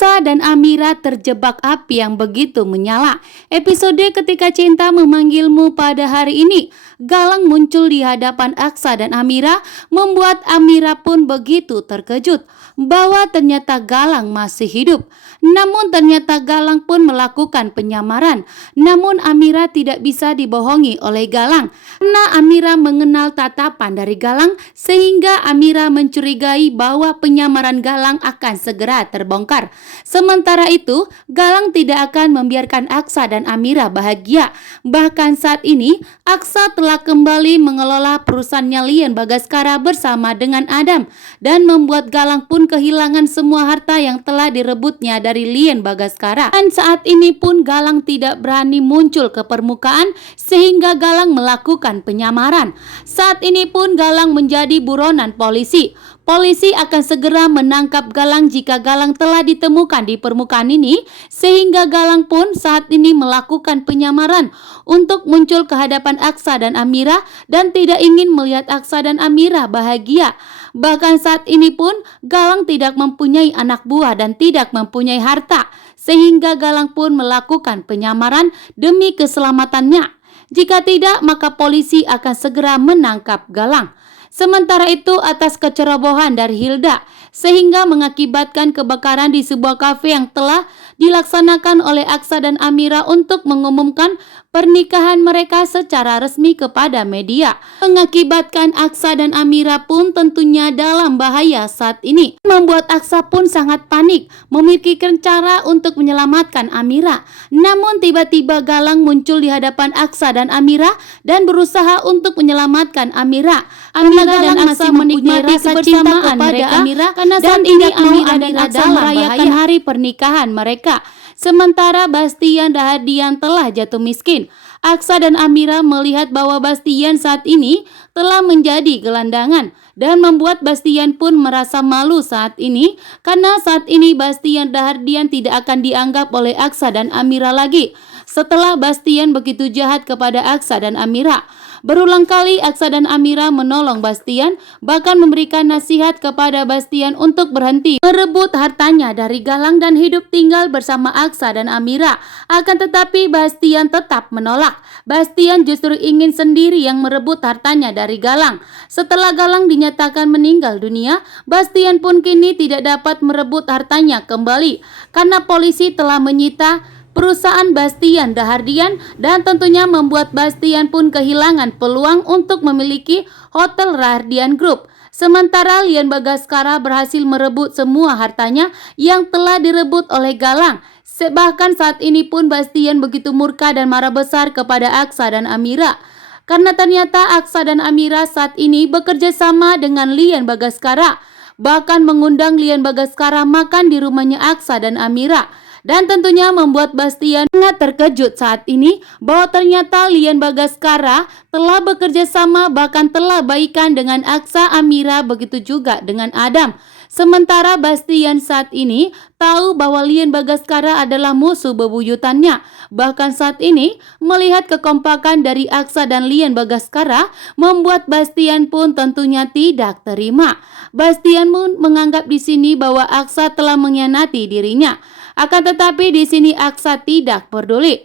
Aksa dan Amira terjebak api yang begitu menyala. Episode Ketika Cinta Memanggilmu pada hari ini, Galang muncul di hadapan Aksa dan Amira, membuat Amira pun begitu terkejut bahwa ternyata Galang masih hidup. Namun ternyata Galang pun melakukan penyamaran. Namun Amira tidak bisa dibohongi oleh Galang, karena Amira mengenal tatapan dari Galang, sehingga Amira mencurigai bahwa penyamaran Galang akan segera terbongkar. Sementara itu, Galang tidak akan membiarkan Aksa dan Amira bahagia. Bahkan saat ini, Aksa telah kembali mengelola perusahaannya Lian Bagaskara bersama dengan Adam, dan membuat Galang pun kehilangan semua harta yang telah direbutnya dari Lian Bagaskara. Dan saat ini pun Galang tidak berani muncul ke permukaan, sehingga Galang melakukan penyamaran. Saat ini pun Galang menjadi buronan polisi. Polisi akan segera menangkap Galang jika Galang telah ditemukan di permukaan ini, sehingga Galang pun saat ini melakukan penyamaran untuk muncul ke hadapan Aksa dan Amira dan tidak ingin melihat Aksa dan Amira bahagia. Bahkan saat ini pun Galang tidak mempunyai anak buah dan tidak mempunyai harta, sehingga Galang pun melakukan penyamaran demi keselamatannya. Jika tidak, maka polisi akan segera menangkap Galang. Sementara itu, atas kecerobohan dari Hilda sehingga mengakibatkan kebakaran di sebuah kafe yang telah dilaksanakan oleh Aksa dan Amira untuk mengumumkan pernikahan mereka secara resmi kepada media, mengakibatkan Aksa dan Amira pun tentunya dalam bahaya saat ini. Membuat Aksa pun sangat panik, memikirkan cara untuk menyelamatkan Amira. Namun tiba-tiba Galang muncul di hadapan Aksa dan Amira dan berusaha untuk menyelamatkan Amira. Amira dan Aksa menikmati rasa cinta kepada Amira karena saat ini Amira dan Aksa merayakan hari pernikahan mereka. Sementara Bastian dan Hadian telah jatuh miskin. Aksa dan Amira melihat bahwa Bastian saat ini telah menjadi gelandangan dan membuat Bastian pun merasa malu saat ini, karena saat ini Bastian dan Hadian tidak akan dianggap oleh Aksa dan Amira lagi setelah Bastian begitu jahat kepada Aksa dan Amira. Berulang kali Aksa dan Amira menolong Bastian, bahkan memberikan nasihat kepada Bastian untuk berhenti merebut hartanya dari Galang dan hidup tinggal bersama Aksa dan Amira. Akan tetapi Bastian tetap menolak. Bastian justru ingin sendiri yang merebut hartanya dari Galang. Setelah Galang dinyatakan meninggal dunia, Bastian pun kini tidak dapat merebut hartanya kembali karena polisi telah menyita perusahaan Bastian Dahardian dan tentunya membuat Bastian pun kehilangan peluang untuk memiliki Hotel Rahardian Group. Sementara Lian Bagaskara berhasil merebut semua hartanya yang telah direbut oleh Galang. Bahkan saat ini pun Bastian begitu murka dan marah besar kepada Aksa dan Amira, karena ternyata Aksa dan Amira saat ini bekerja sama dengan Lian Bagaskara, bahkan mengundang Lian Bagaskara makan di rumahnya Aksa dan Amira. Dan tentunya membuat Bastian sangat terkejut saat ini bahwa ternyata Lian Bagaskara telah bekerja sama, bahkan telah baikan dengan Aksa, Amira, begitu juga dengan Adam. Sementara Bastian saat ini tahu bahwa Lian Bagaskara adalah musuh bebuyutannya. Bahkan saat ini melihat kekompakan dari Aksa dan Lian Bagaskara membuat Bastian pun tentunya tidak terima. Bastian pun menganggap di sini bahwa Aksa telah mengkhianati dirinya. Akan tetapi di sini Aksa tidak peduli.